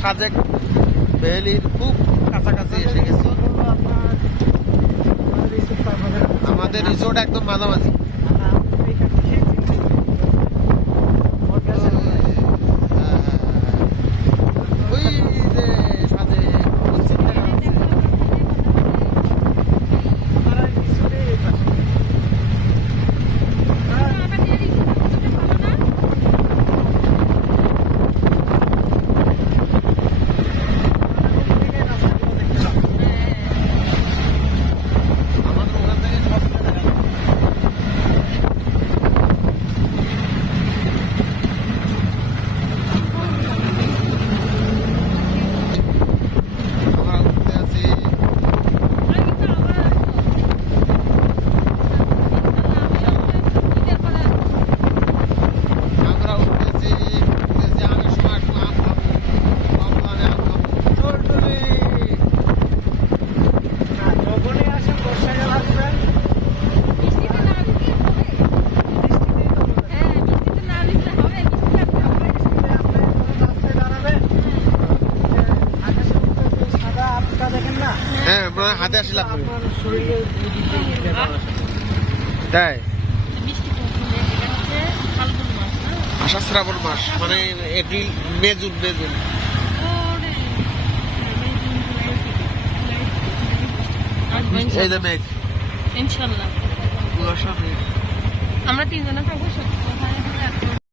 সাজেক ভ্যালির খুব কাছাকাছি এসে গেছি। আমাদের রিসোর্ট একদম মাঝামাঝি। ওই যে সাজে হাতে আসলাম তাই আষাঢ় শ্রাবণ মাস মানে এপ্রিল মে জুন এই যে মেঘ ইনশাআল্লাহ কুয়াশা মেঘ আমরা তিনজনে থাকবো